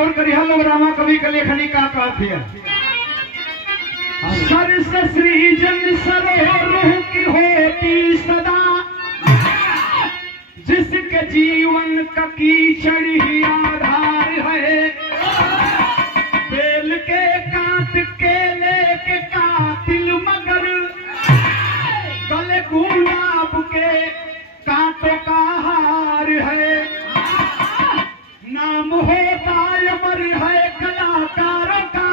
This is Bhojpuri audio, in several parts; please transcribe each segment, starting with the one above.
गौर करी हम लोग रामा कवि के लेखनी का कहते हैं। सर से सृजन सरोह की होती सदा, जिसके जीवन का कीचड़ ही आधार है। बेल के काट केले के कातिल मगर, गले गुलाब के कांटों का हार है। नाम होता अमर है कलाकारों का,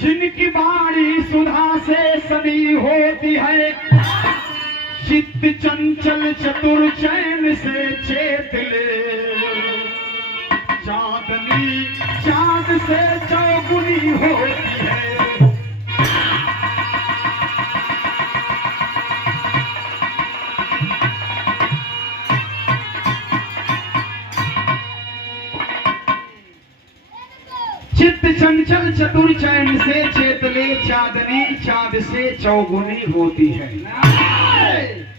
जिनकी बाणी सुधा से सनी होती है। चित्त चंचल चतुर चैन से चेत ले, चांदनी चांद से चौगुनी होती है। चित्त चंचल चतुर चैन से चेत ले, चांदनी चांद से चौगुनी होती है।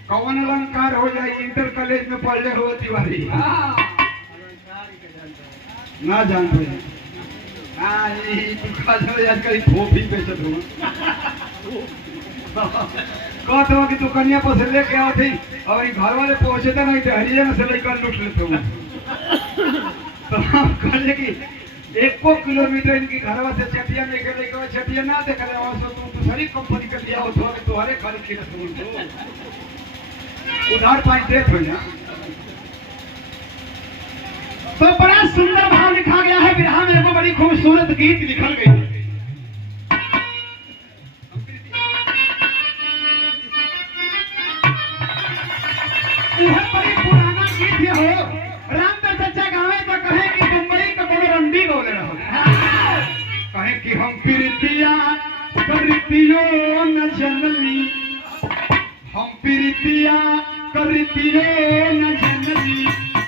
कौन अलंकार हो जाए इंटर कॉलेज में पढ़ ले हो तिवारी ना जानते आजकल थोपी बेचत हो कहते हो कि तू कन्या पर से लेके आओ थी और घर वाले पहुंचे थे नहीं हरिया में से लेकर लूट लेते हो। तो हम कहले कि 1 किलोमीटर इनकी घरवा से चटिया में के लेके चटिया ना देख रहे हो तू दूसरी कंपनी के लिया हो तुम्हारे घर की उधार पाई देत हो ना। तो बड़ा सुंदर भाव लिखा गया है बिरहा में। एगो बड़ी खूबसूरत गीत लिखल गई है। यह बड़ी पुराना गीत है हो। रामदास चाचा गावे तो कहे कि मुंबई का बड़ो रंडी बोले रहो, कहे कि हम प्रीतिया करतियो न जनली, हम प्रीतिया करतियो न जनली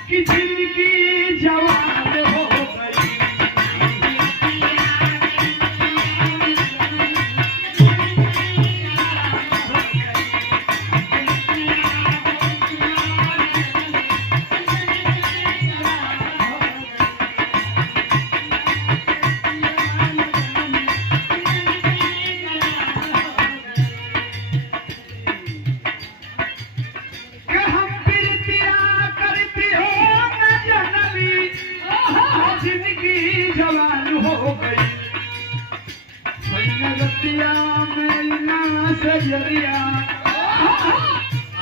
कि जिंदगी जवान हो गई।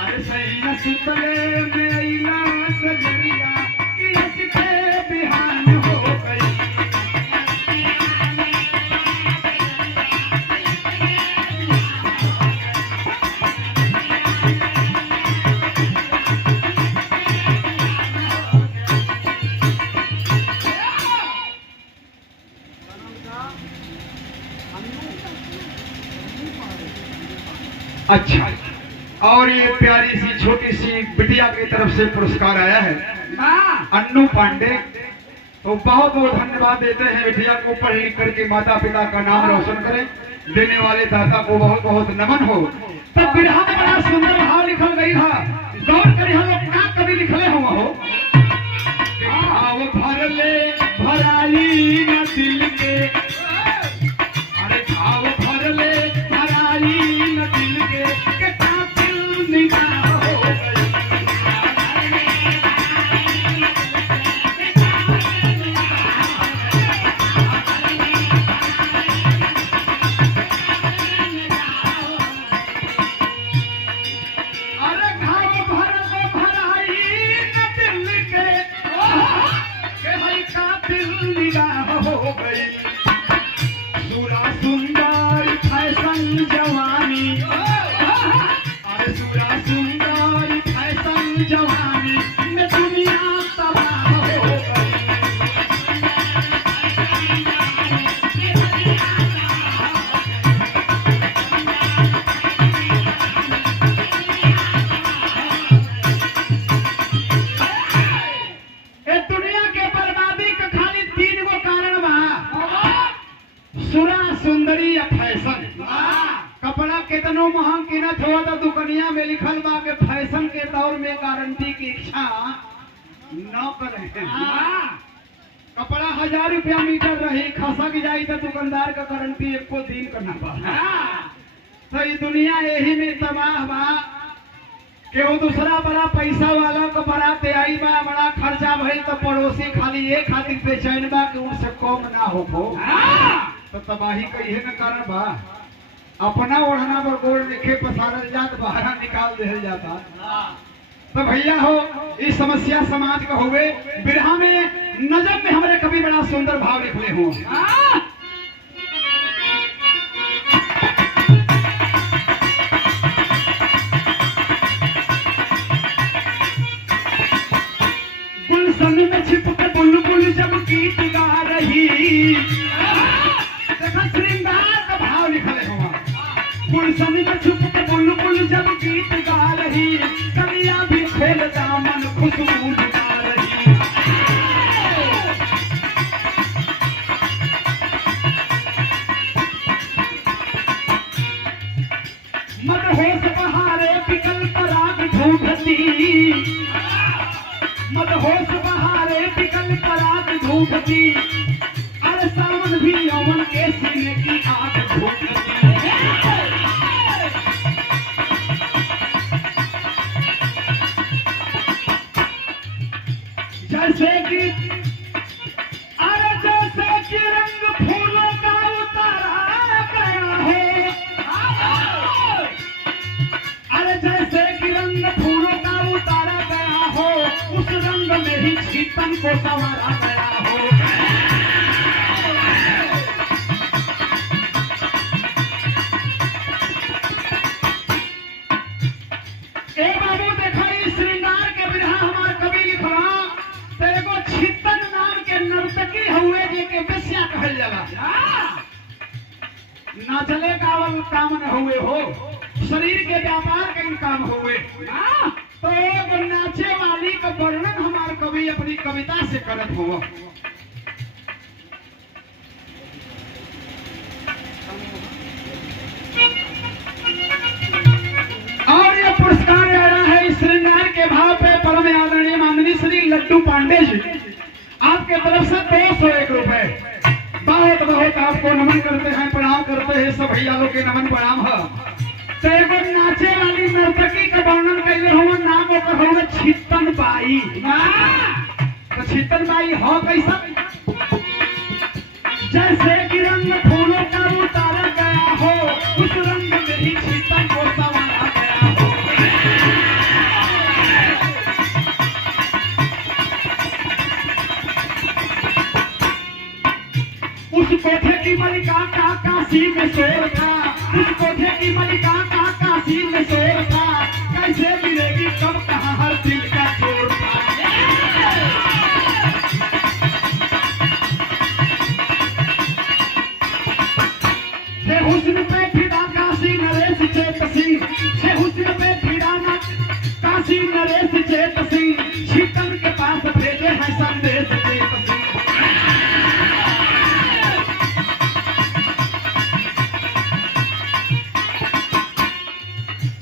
अरे सैया सुतले में सजरिया कि उसके बिहान हो गई। अच्छा, और ये प्यारी सी छोटी सी बिटिया की तरफ से पुरस्कार आया है अन्नू पांडे। तो बहुत बहुत धन्यवाद देते हैं। बिटिया को पढ़ लिख करके माता पिता का नाम रोशन करें, देने वाले दाता को बहुत बहुत नमन हो। तो बिरहा में बड़ा सुंदर भाव लिखल गई है। गौर करी हम लोग क्या कभी लिखले हुआ हो। भाव भर ले भराई न दिल के, अरे भाव भर ले भराई न दिल के कातिल निगाह हो गई। अरे भाव भर ले भराई न दिल के हई कातिल निगाह हो गई। सूरा सुंदर फैशन जवानी, अरे सूरा सुंदर फैशन जवानी में दुनिया तबाह हो गई। ए दुनिया के बर्बादी का खाली 3 गो कारण बा, सुरा सुंदरी या फैशन। कपड़ा कितनो महंग कीनत हो तो दुकनिया में लिखल बा के फैशन के दौर में गारंटी की इच्छा न करें। कपड़ा 1000 रुपया मीटर रही, खसक जाई तो दुकानदार का गारंटी एको दिन करना पा। तो ये दुनिया यही में तबाह बा। केहू दूसरा बड़ा पैसा वाला को बारात आई बा, बड़ा खर्चा भई तो पड़ोसी खाली ये खातिर बेचैन बा कि उनसे कम ना हो तो तबाही का यही न कारण बा। अपना ओढ़ना पर गोड़ लिखे पसारल जात, बाहर निकाल दिया जाता। तो भैया हो, इस समस्या समाज का हुए बिरहा में नजम में हमारे कभी बड़ा सुंदर भाव लिखले हो। गुलशन में छिप के बुलबुल जब गीत गा रही, देखा श्रृंगार का भाव लिखले हो। गुलशन में छुप के बुलबुल जब गीत गा रही, कलियां भी खेल दामन खुशबू लगा रही। मदहोश बहारे बिकल पराग ढूंढती, मदहोश बहारे बिकल पराग ढूंढती, अरे सावन भी यौवन के सीने की आग ढूंढती। जैसे कि रंग फूलों का उतारा गया हो, अरे जैसे कि रंग फूलों का उतारा गया हो, उस रंग में ही चीतन को संवारा गया हो। ए बाबू देखा, इस श्रृंगार के बिरहा हमार कवि लिखला एगो छितन नाम के नर्तकी हुए जे के बेसिया कहल जाला। नाचले गावल काम न हुए हो, शरीर के व्यापार के काम हुए। तो एगो नाचे वाली का वर्णन हमार कवि अपनी कविता से करत हो। और ये पुरस्कार आ रहा है इस श्रृंगार के भाव पे परम आदरणीय माननीय श्री लड्डू पांडे जी, आपके तरफ से 201 रुपए। बहुत बहुत आपको नमन करते हैं, प्रणाम करते हैं। सब भैया लोग के नमन प्रणाम है। तो एगो नाचे वाली नर्तकी का वर्णन कैले हो, नाम ओकर हो छितन बाई। तो छितन बाई हो कैसा? जैसे कि रंग फूलों का उतारा गया हो, उस रंग में ही छितन को संवारा गया हो। उस कोठे की मलिका का काशी में शोर था, उस कोठे की मलिका का काशी में शोर था, कैसे मिलेगी कब कहाँ हर दिल का चोर था। हुस्न पे फिदा काशी नरेश चेत सिंह, हुस्न पे फिदा काशी नरेश चेत सिंह, छितन के पास भेजे हैं संदेश चेत सिंह।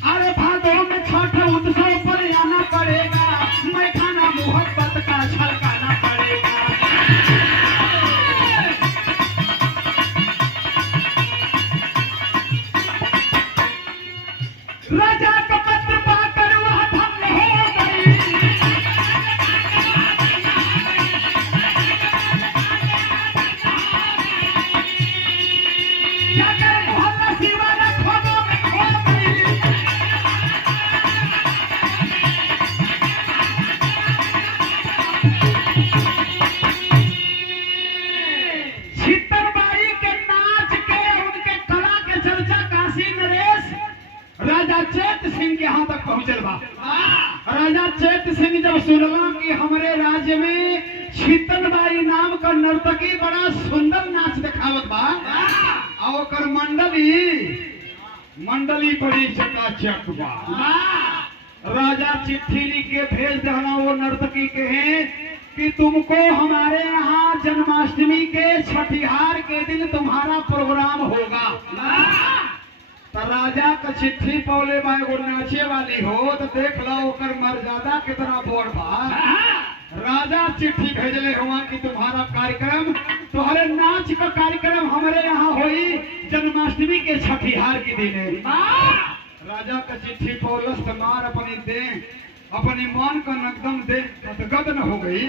अरे भादों में छठ उत्सव पर आना पड़ेगा, मैं खाना मोहब्बत का छलकाना पड़ेगा। राजा का पत्र पाकर वह धन्य हो गई, जाकर मोहल्ला शिवाला खोदों में खो गई। छितन बाई के नाच के, उनके कला के चर्चा काशी नरेश राजा चेत सिंह के यहाँ तक पहुंचल बा। राजा चेत सिंह जब सुनला कि हमारे राज्य में छितन बाई नाम का नर्तकी बड़ा सुंदर नाच दिखावत बा, और ओकर मंडली बड़ी चकाचक बा। राजा चिट्ठी लिख के भेज देना वो नर्तकी के हैं कि तुमको हमारे यहाँ जन्माष्टमी के छठिहार के दिन तुम्हारा प्रोग्राम होगा। तो राजा का चिट्ठी पौले में एगो नाचे वाली हो तो देख लो ओकर मर्यादा कितना बड़ बा। राजा चिट्ठी भेजले हुआ कि तुम्हारा कार्यक्रम, तुम्हारे नाच का कार्यक्रम हमारे यहाँ होई जन्माष्टमी के छठिहार के दिन। राजा का चिट्ठी पौलस मार अपनी दे अपनी मन का नकदम दे गदगद न हो गई।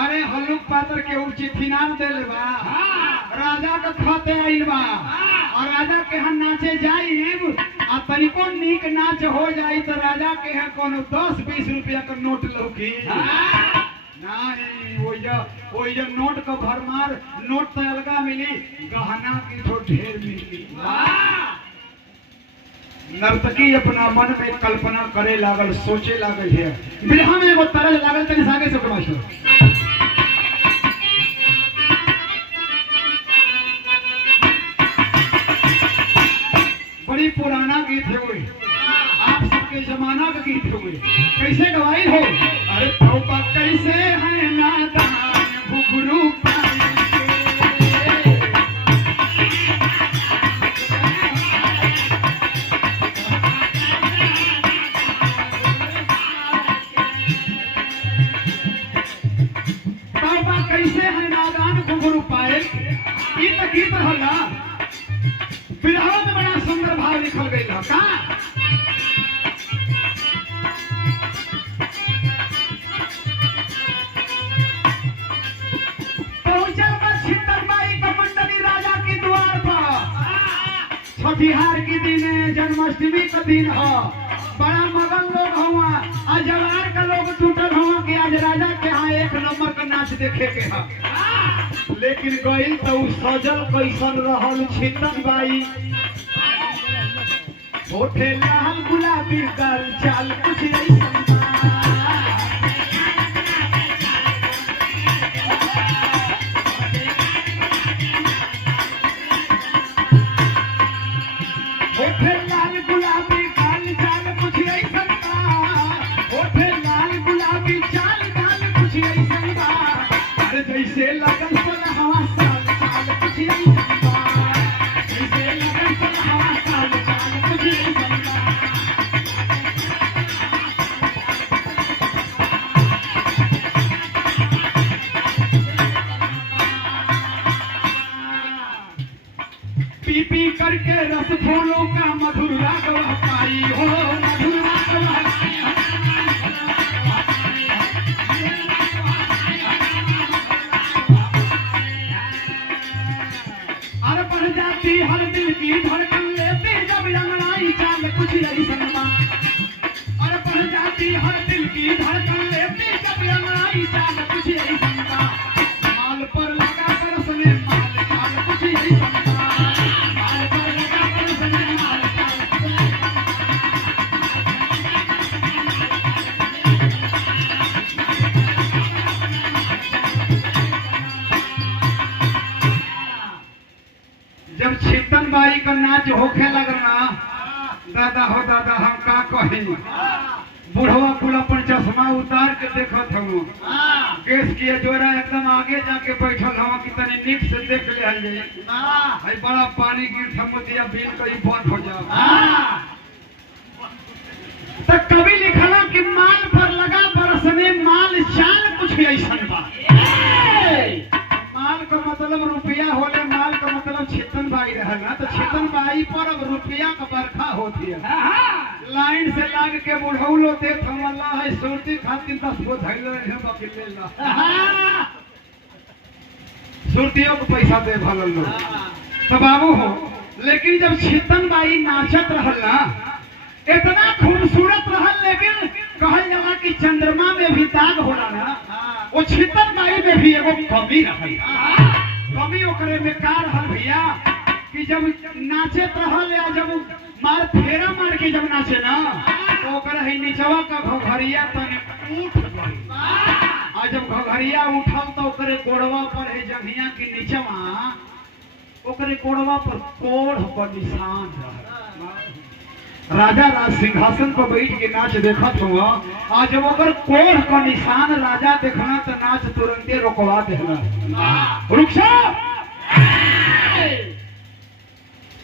अरे हल्लुक पात्र के ऊ चिट्ठी नाम दे ले बा, राजा का खाते आइल बा और राजा के यहाँ नाचे जाइब आ तनिको नीक नाच हो जाई तो राजा के यहाँ कोनो 10-20 रुपया का नोट लौकी नहीं। वो नोट का भरमार नोट तो अलगा मिली, गहना की तो ढेर मिली। नर्तकी अपना मन में कल्पना करे लागल, सोचे लागल है। बिरहा में एगो तरल लागल तनी आगे से मास्टर। बड़ी पुराना गीत है वो, आप सबके जमाना का गीत है वो। कैसे गवाई हो? अरे तौबा कैसे है नादान घुघरू गीत हल्ला बिरहा में बड़ा सुंदर भाव लिखल गई का पहुंचल छितरबाई का मंडली राजा के द्वार पर। छठिहार के दिन जन्माष्टमी का दिन हो, बड़ा मगन लोग हुआ, आज जवार का लोग टूटल हुआ कि आज राजा के यहाँ 1 नंबर का नाच देखे के है। लेकिन गई तो सजल कैसन रहल छितरबाई, होठे लाल गुलाबी गाल चाल कुछ ऐसन होठे लाल गुलाबी गाल चाल कुछ ऐसन होठे लाल गुलाबी चाल गाल कुछ ऐसन अरे जैसे लगन हवा साल साल कुछ जैसे लगन हवा साल साल कुछ पी पी करके रस फूलों का मधुर राग पाई हो, मधुर राग हर दिल की धड़कन लेती जब अंगड़ाई चाल कुछ ऐसन बा। अरे बढ़ जाती हर दिल की धड़कन लेती जब अंगड़ाई चाल कुछ ऐसन बा। माल पर लगा बरसने माल चाल कुछ ऐसन बा। माल पर लगा बरसने माल चाल कुछ जब छितरबाई का नाच होखे लगना, दादा हो दादा हम का कही, बुढ़वा कुल अपन चश्मा उतार के देखत हूँ, केस किए जोरा एकदम आगे जाके बैठल हूँ कि तनी नीक से देख ले है बड़ा पानी गिर समुद्रिया बिल कहीं बंद हो जाओ। तो कभी लिखला कि माल पर लगा बरसने माल चाल कुछ ऐसन बा। माल का मतलब रुपया होले, माल का मतलब छितरबाई रहना, तो छितरबाई पर अब रुपया का बरखा होती है। लाइन से लाग के बुढ़ौलो देख हम अल्लाह है सूरती खातिर 10 गो धैल रहे बाकी ले ला सूरतियों को पैसा दे भल लोग तो बाबू हो। लेकिन जब छितरबाई नाचत रहल ना, इतना खूबसूरत रहल, लेकिन कहल जाला कि चंद्रमा में भी दाग होला ना, वो छितरबाई में भी एगो कमी रहल। कमी ओकरे में का रहल भैया कि जब नाचत रहल या जब मार फेरा मार के जब नाचे ना, तो ओकरा ही निचवा का घघरिया तने उठ गई। आ जब घघरिया उठल तो ओकरे गोड़वा पर है जंघिया के निचवा, ओकरे गोड़वा पर कोढ़ का निशान रहल। राजा राज सिंहासन पर बैठ के नाच देखत हुआ, आज जब ओकर कोढ़ का निशान राजा देखना तो नाच तुरंते रोकवा देना। रुक जा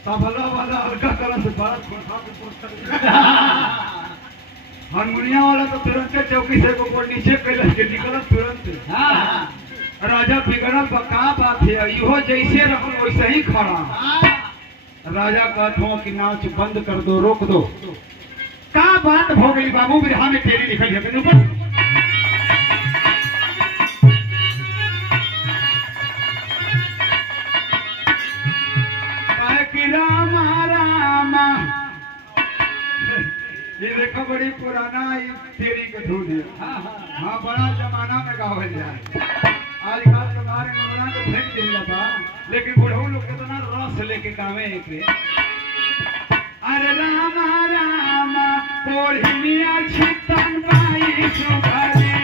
तबला वाला हल्का कला से बात हारमोनिया वाला तो तुरंत चौकी से को नीचे कैलस के निकलत तुरंत। हाँ राजा बिगड़ल का बात है, इहो जैसे रहल वैसे ही खड़ा। राजा कहत हो कि नाच बंद कर दो, रोक दो। का बात हो गई बाबू, बिरहा में तेरी लिखल है के ऊपर। रामा रामा ये देखो बड़ी पुराना तेरी का धुन है। हाँ बड़ा जमाना में गावल जाए। आजकल तुम्हारे नमूना को फेंक दिया था, लेकिन बुढ़ऊ लोग कितना रस लेके गावे के। अरे रामा रामा कोढ़िया छितन बाई सुभरे।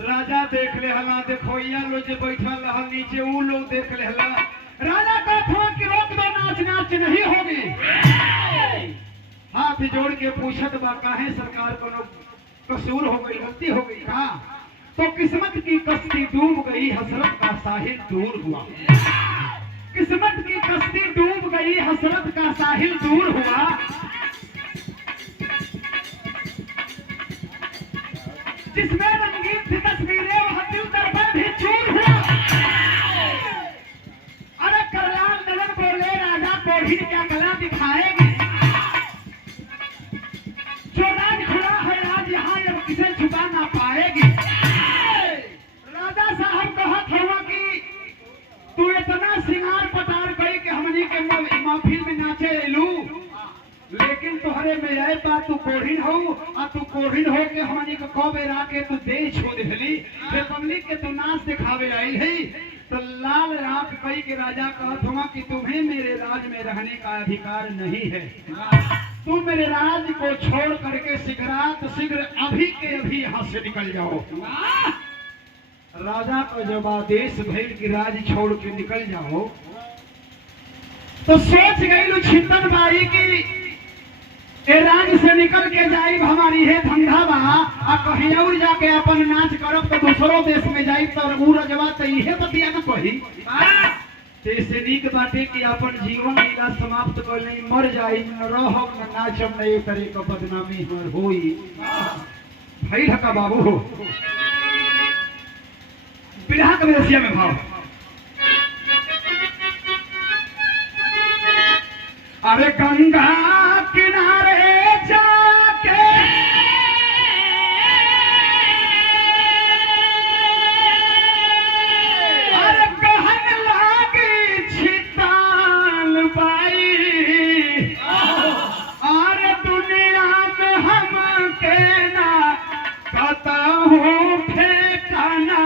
राजा देख ले हला, देखो या लो जे बैठल रहा नीचे वो लोग देख ले हला। राजा का था कि रोक दो, नाच नाच नहीं होगी। हाथ जोड़ के पूछत बा काहे सरकार कोनो कसूर हो गई, गलती हो गई का? तो किस्मत की कश्ती डूब गई, हसरत का साहिल दूर हुआ। किस्मत की कश्ती डूब गई, हसरत का साहिल दूर हुआ। जिसमें रंगीन थी तस्वीरें वह दिल दर्पण भी चूर हुआ। अरे करलाल नलन बोले राजा कोढ़ी क्या गला दिखाएगी? जो राज खुला है आज यहाँ अब किसे छुपा ना पाएगी। राजा साहब कहत हुआ कि तू इतना सिंगार पटार गई कि हमनी के महफिल में नाचे एलू, लेकिन तुहरे में आए बात तू कोढ़िन हो, आ तू कोढ़िन हो के हमनी को कबे राके तू दे छो देली बे पब्लिक के तू नाच दिखावे आई है। तो लाल राख कई के राजा कहत हुआ कि तुम्हें मेरे राज में रहने का अधिकार नहीं है। तू मेरे राज को छोड़ करके शीघ्र अभी के अभी यहाँ से निकल जाओ। राजा को जब आदेश भइल कि राज छोड़ के निकल जाओ, तो सोच गई छितन बाई की राज से निकल के जाइब हमारी है धंधा बा, आ कहीं और जाके अपन नाच करब तो दूसरों देश में जाइब तो ऊ रजवा तो इहे बतिया न कही। जैसे नीक बाटे कि अपन जीवन लीला समाप्त कर नहीं, मर जाई न रहब न नाचब न, एक तरह का बदनामी होई। भइल का बाबू हो बिरहा के रसिया में भाव। अरे गंगा किनारे जाके अरे कहन लागी छिताल बाई, अरे दुनिया में हम के ना कतहु ठेकाना।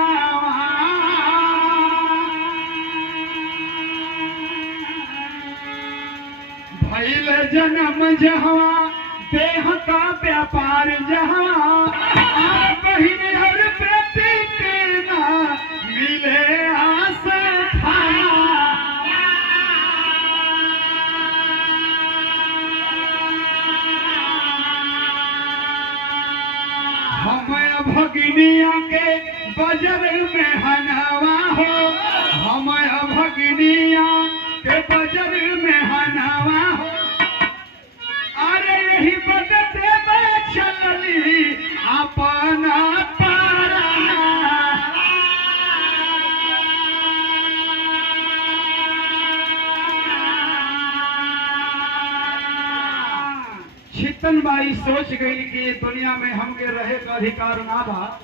भइल जन्म जहाँ देह का व्यापार जहाँ, बहिन और बेटी के ना मिले आस था। हम भगिनिया के बजर में हनवा हो, हम भगिनिया के बजर में हनवा हो। अरे यही बदते चलली अपना पारना। छितन बाई सोच गई कि दुनिया में हमके रहे का अधिकार ना बा।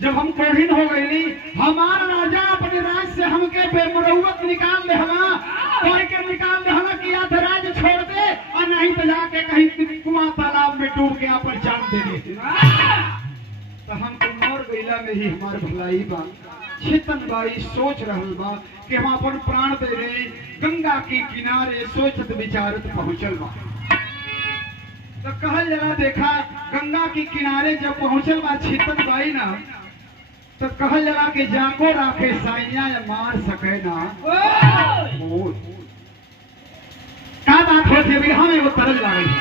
जब हम कोढ़िन हो गई, हमारा राजा अपने राज से हमके बेमुरौवत निकाल दे, हमा के निकाल दे, हमा किया था राज छोड़ दे, और नहीं तो जाके कहीं कुआं तालाब में डूब के अपन जान दे दे। तो हमको मर गईला में ही हमार भलाई बा। छितन बाई सोच रहल बा कि हम अपन प्राण दे रहे गंगा के किनारे, सोचत विचारत पहुंचल बा। तो कहल जरा देखा गंगा के किनारे जब पहुंचल बा छितन बाई ना तो कहल जरा के जाको राखे साइया या मार सके ना का बात होती है हमें वो तरल लागल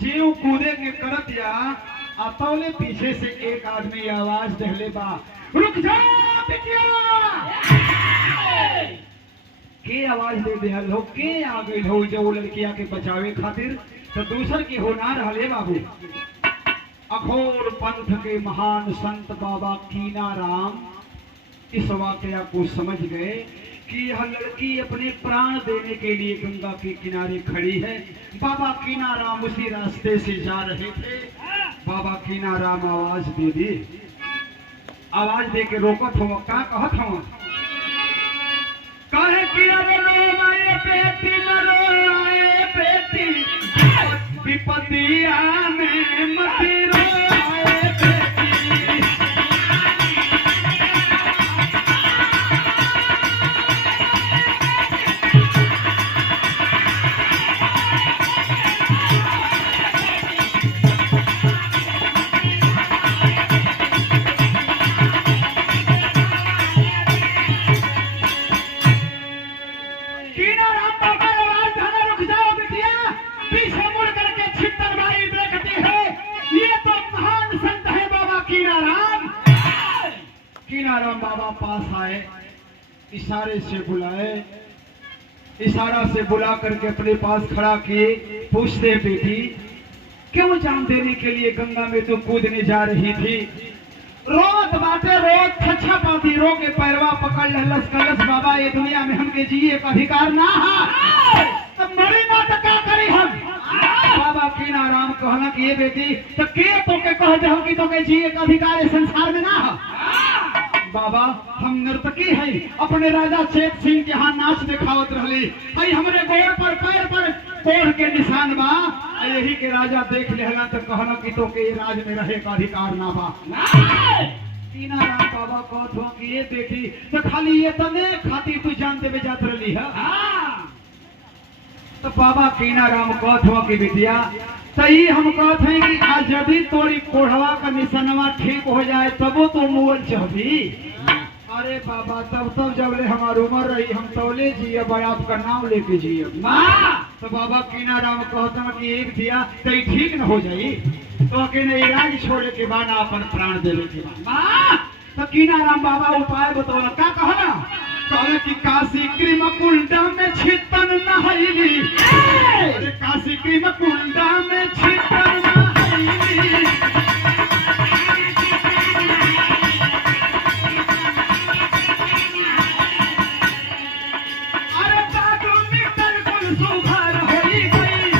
जीव कूदे के करत या अतौले पीछे से एक आदमी आवाज दहले बा रुक जा बिटिया के आवाज दे दिहल हो के आ गइल हो जो लड़किया के बचावे खातिर तो दूसर की हो ना रहले बाबू अखोर पंथ के महान संत बाबा कीनाराम इस वाकया को समझ गए कि यह लड़की अपने प्राण देने के लिए गंगा के किनारे खड़ी है। बाबा कीनाराम उसी रास्ते से जा रहे थे। बाबा कीनाराम आवाज दे दी, आवाज दे के रोकत हो का कहत हो कहे कि अरे रो आए बेटी रो आए बेटी विपतिया में मती रो आए बेटी कीनाराम बाबा पास आए, इशारे से बुलाए, इशारा से बुला करके अपने पास खड़ा किए। पूछते बेटी क्यों जान देने के लिए गंगा में तू कूदने जा रही थी? रोत बाटे रोत छछा पाती रो के पैरवा पकड़ लहलस कलस बाबा ये दुनिया में हमके जिए का अधिकार ना है तो मरे ना तो क्या करी हम? बाबा कीनाराम कहना कि ये बेटी तो के तो के कह दे कि तो के जिए का अधिकार इस संसार में ना है। बाबा हम नर्तकी है अपने राजा चेत सिंह के यहाँ नाच दिखावत रहली भाई हमरे गोड़ पर पैर पर कोढ़ के निशान बा यही के राजा देख लेहला तो कहना कि तो के राज में रहे का अधिकार ना बा। कीनाराम बाबा कहत हो कि ये बेटी तो खाली ये तने खातिर तू जानते बे जात रहली है। तो बाबा कीनाराम कहत हो कि बिटिया सही हम कहते हैं कि आज यदि तोरी कोढ़वा का निशानवा ठीक हो जाए तबो तो मुअल चाहबी। अरे बाबा तब जब ले हमारी उम्र रही हम तौले जिए आपका नाम लेके जिए। तो बाबा कीनाराम कहता कि एक दिया तो ठीक न हो जाई तो अकेले इलाज छोड़े के बाद अपन प्राण देने के बाद। तो कीनाराम बाबा उपाय बतौला का कहना कहले कि काशी क्रीम कुंडा में छितन नहैली अरे काशी क्रीम कुंडा में छितन नहैली अरे बाबू निकल कुल सुभर होई गई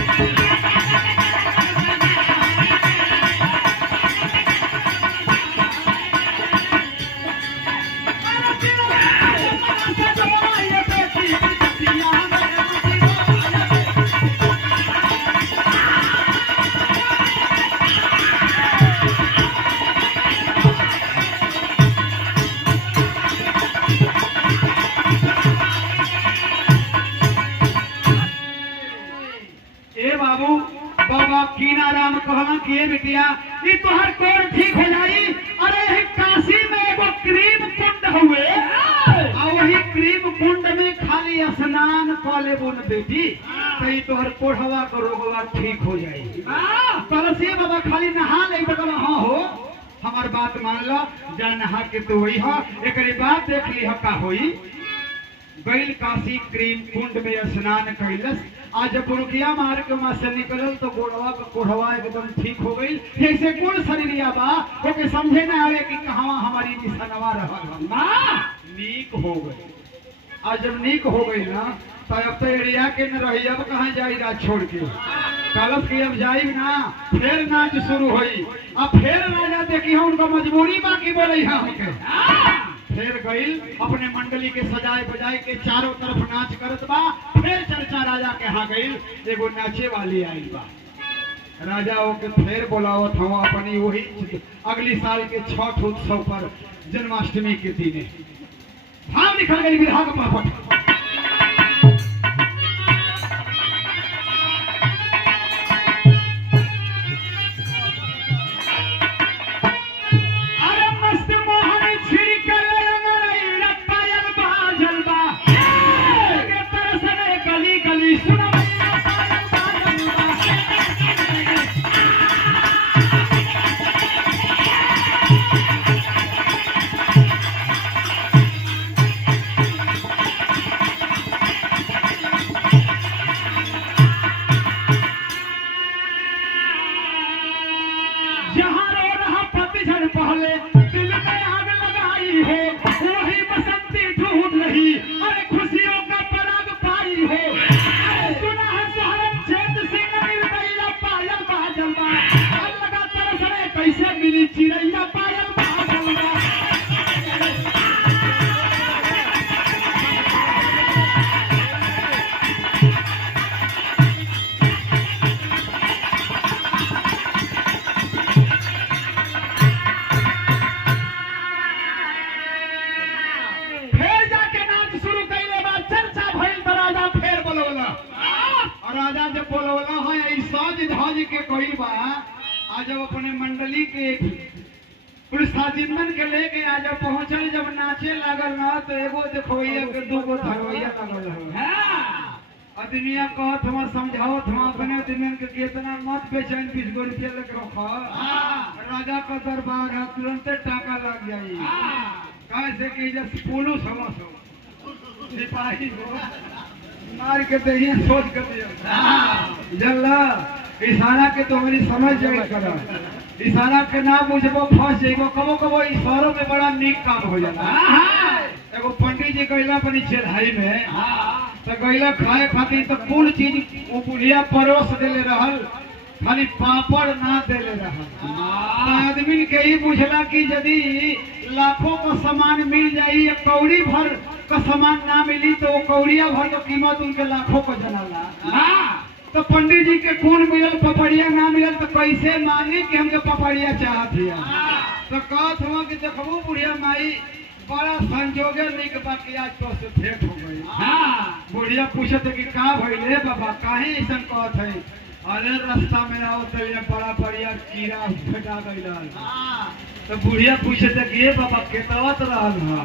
कीनाराम कहना कि बिटिया ये तोहर कोर ठीक हो जाई। अरे काशी में एगो क्रीम कुंड हुए और वही क्रीम कुंड में खाली स्नान कले बुन बेटी तो तोहर कोढ़वा को रोगवा ठीक हो जाई। तुलसी बाबा खाली नहा ले तो हाँ हो हमार बात मान लो, जा नहा के तो वही हा, एक बात देख ली का होई। गैल काशी क्रीम कुंड में स्नान कैलस, आज बुड़किया मार के वहां से निकलल तो गोड़वा का कोढ़वा एकदम ठीक हो गई। जैसे गुण शरीरिया बा ओके समझे ना आवे कि कहां हमारी निशानवा रहल ना, नीक हो गई। आज जब नीक हो गई ना तो अब तो एरिया के न रही, अब कहाँ जाई रात छोड़ के, कलश के अब जाई ना, फिर नाच शुरू हुई। अब फिर राजा देखी उनका मजबूरी बाकी बोले हमके, फिर गई अपने मंडली के सजाए बजाए के चारों तरफ नाच करत बा। फिर चर्चा राजा के यहाँ गई, एगो नाचे वाली आई बा। राजा के फिर बोलावत हूँ अपनी वही अगली साल के छठ उत्सव पर जन्माष्टमी के दिने। भाव निकल गई विधा का पापट। राजा जब बोलवला है साज धाज के कोई बा, आज जब अपने मंडली के पुरुषाजिमन के लेके आज पहुंचल, जब नाचे लागल ना तो एगो देखोइया के दूगो धरवैया लागल है। आदमिया कहत हम समझावत हम अपने आदमियन के कितना मत बेचैन 20 रुपया लेके रखो। राजा का दरबार है, तुरंत टाका लग जाई। कैसे कि जैसे पुलिस समझो सिपाही हो मार के दहिया सोच कर दिया जल्ला इशारा के तो मेरी समझ जाए करा, इशारा के ना बुझबो फंस जाइबो। कबो कबो इशारों में बड़ा नीक काम हो जाला। एगो पंडित जी गइला अपनी चढ़ाई में तो गइला खाए खातिर तो कुल चीज वो बुढ़िया परोस देले रहल, खाली पापड़ ना देले रहल। आदमी के ही बुझला कि यदि लाखों का सामान मिल जाई, कौड़ी भर का सामान ना मिली तो वो कौड़िया भर का कीमत उनके लाखों का जनाला। तो पंडित जी के कौन मिलल, पपड़िया ना मिलल तो कैसे मांगे कि हमके पपड़िया चाहत हिया। तो कहत हुआ कि देखबू बुढ़िया माई बड़ा संजोगे निक बाकी आज तो से भेंट हो गई। बुढ़िया पूछत कि का भइले बाबा, काहे ऐसा कहत है? अरे रास्ता में आओ तो ये बड़ा बढ़िया कीड़ा भेटा गइल। तो बुढ़िया पूछत कि ये बाबा केतवत रहल है?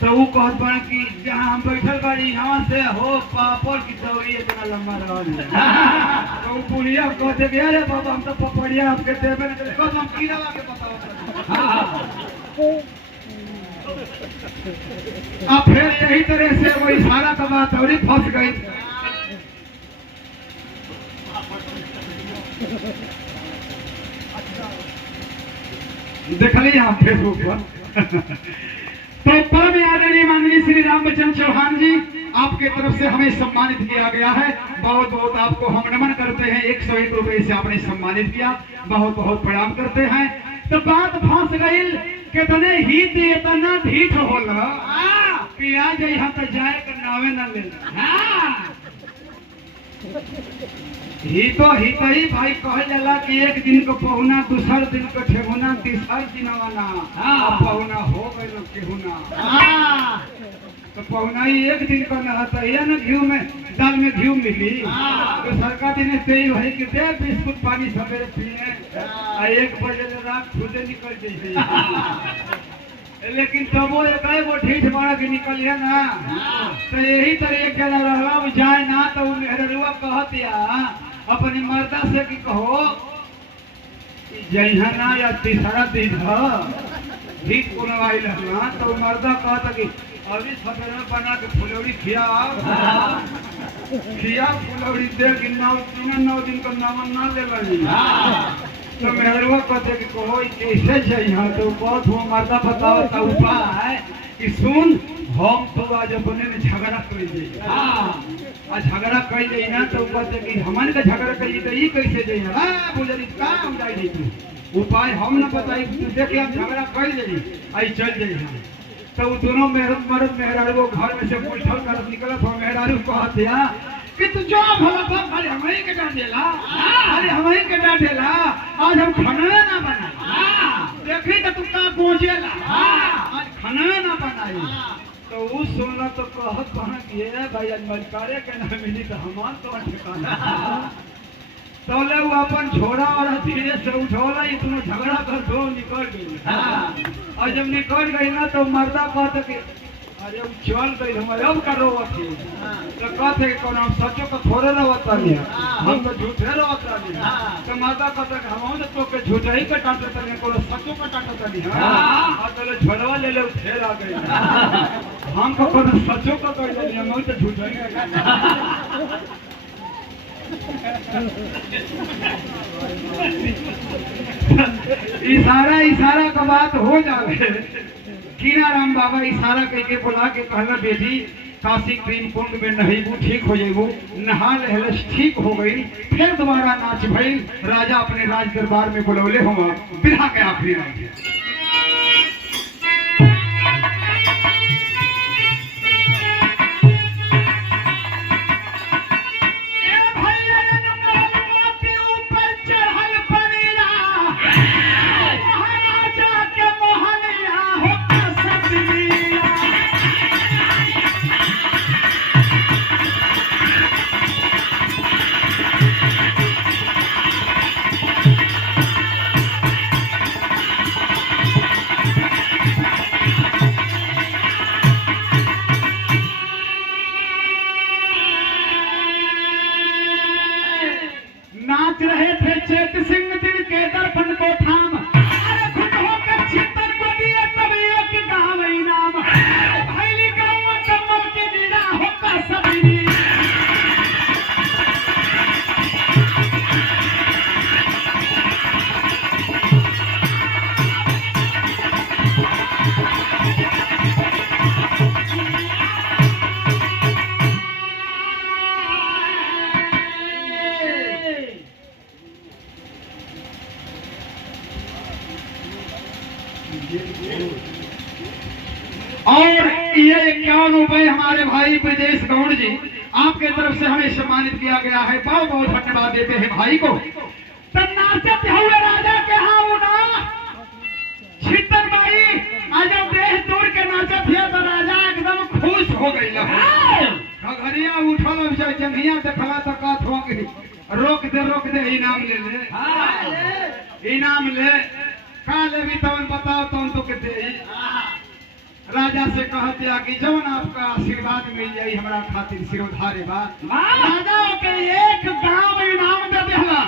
तो वो कहत बन कि जहाँ हम बैठल बाड़ी यहाँ से हो पापड़ की दौड़ी इतना लंबा रहल है। तो वो बुढ़िया कहते कि अरे बाबा हम तो पपड़िया आपके देवे न कब हम कीड़ा के बताओ। अब फिर यही तरह से वो इशारा का बात और फंस गई। देखली हम फेसबुक पर तो परम आदरणीय माननीय श्री रामचंद्र चौहान जी आपके तरफ से हमें सम्मानित किया गया है। बहुत बहुत आपको हम नमन करते हैं। 101 रुपए से आपने सम्मानित किया, बहुत बहुत प्रणाम करते हैं। तो बात फंस गई, कितने ही इतना ढीठ होला कि आज यहाँ तो जाए कर नावे न ले। ही तो ही भाई कहे जाला कि एक दिन को पहुना, दूसर दिन को ठेहुना, तीसर दिन पहुना हो गए केहुना। तो पहुना ही एक दिन का नहाता है ना, घी में दाल में घी मिली तो सरकार दिन से भाई कि दे बिस्कुट पानी सवेरे पिए, 1 बजे रात खुदे निकल जाइए। लेकिन तब वो एक ढीठ मारा के निकल है ना। तो यही तरह एक जना रहला जाए ना तो मेहरुआ कहत या अपनी मर्दा से कि कहो जैहना या तीसरा दिन भी कुलवाई लगना तो मर्दा कहता कि अभी सफेद में बना के फुलौड़ी खिया फुलौड़ी दे कि 9 दिन का नाम ना ले लगी तो मेहरवा कहते कि कोई कैसे चाहिए तो बहुत हुआ मर्दा बताओ तो उपाय कि सुन हम तो आज अपने में झगड़ा कर जाइए आज झगड़ा कर जाइए ना तो कहते कि हमन का झगड़ा करिए तो ये कैसे जाइए बुझली का हो जाए तू उपाय हम न बताई देखिए हम झगड़ा कर जाइए आई चल जाइए तो दोनों मर्द मेहरारू घर में से उठल कर निकलत हो मेहरारू कहते कि तू जो भला बाप खाली हमें के डांटेला खाली हमें के डांटेला आज हम खाना ना बनाई देखी तो तू का पहुंचेला आज खाना ना बनाई तो वो सुनला तो कहत कहां कि भाई आज मलकारे के ना मिली तो हमार तो ठिकाना तोले वो अपन छोड़ा और धीरे से उठौला इतना झगड़ा कर दो निकल गई और जब निकल गई ना तो मर्दा कहते कि अरे वो चल गई हमारे अब का रोवत है तो कहते कि कौन हम सचो का थोड़े रोवत नहीं हम तो झूठे रोवत नहीं तो मर्दा कहते कि हम तो के झूठे ही का डांटत नहीं कोनो सचो का डांटत नहीं और तो झोलवा ले ले फेर आ गई हम को कोनो सचो का कह ले हम तो झूठे ही इशारा का बात हो जावे कीनाराम बाबा इशारा करके बुला के कहला बेटी काशी प्रेम कुंड में नहीबू ठीक हो जाइबू नहा लहलस ठीक हो गई फिर दोबारा नाच भई राजा अपने राज दरबार में बुलौले हुआ बिरहा के आखिरी रात नाच रहे थे चेत सिंह दिन के दर्पण को थाम अरे खुद होकर चित्तर को दिए तब एक गाँव इनाम भैली गाँव कमल के नीरा होता सबरी और ये 51 रुपए हमारे भाई ब्रजेश गौड़ जी आपके तरफ से हमें सम्मानित किया गया है बहुत बहुत धन्यवाद देते हैं भाई को नाचत हुए राजा के छितर भाई आज देश दूर के नाचत है तो राजा एकदम खुश हो गई घरिया उठल जंगिया देखला तो कहत हो गई रोक दे इनाम ले का लेवी तवन बताओ तवन तो के दे राजा से कहते कि जवन आपका आशीर्वाद मिल जाई हमरा खातिर सिरोधारे बा राजा के एक गांव इनाम दे देला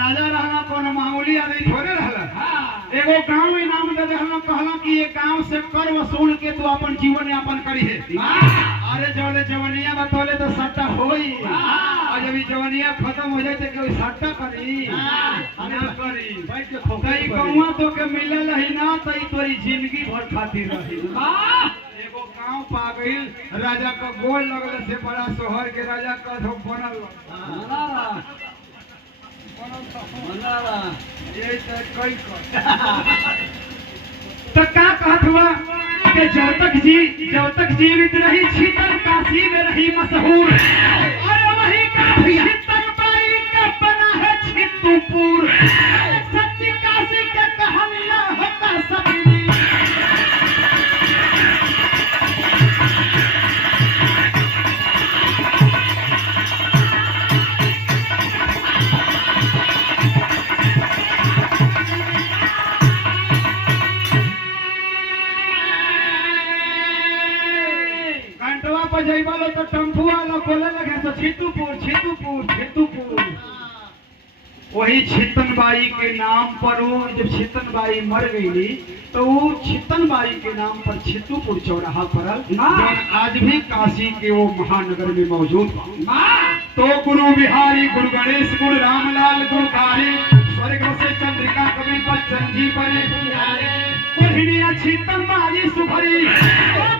राजा रहना कोनो मामूली आदमी थोड़े रहला एगो गांव इनाम दे देला कहला कि ये गांव से कर वसूल के तू अपन जीवन यापन करी है अरे जवले जवनिया बतौले तो सट्टा होई और जब जवनिया खत्म हो जाए तो कोई सट्टा करी ना करी बैठ के खोकई गौवा तो के मिलल ही ना तई तोरी जिंदगी भर खातिर रही एगो गांव पा गइल राजा का गोल लगल से बड़ा शहर के राजा का धो बनल ये तो का कहत हुआ कि जब तक जीवित रही छितर काशी में रही मशहूर और वही का छितर बाई का बना है छितुपुर सच्ची काशी के कहानियां होता सबरी जइबा लो तो टेम्पू वाला बोले लगे तो छितुपुर वही छितनबाई के नाम पर वो जब छितनबाई मर गई तो वो छितनबाई के नाम पर छितुपुर चौराहा पड़ल, आज भी काशी के वो महानगर में मौजूद बा। तो गुरु बिहारी, गुरु गणेश, गुरु रामलाल, गुरुकारी, स्वर्ग से चंद्रिका कवि बच्चन जी बने छितनबाई सुभरी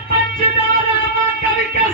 पंचदारा कवि के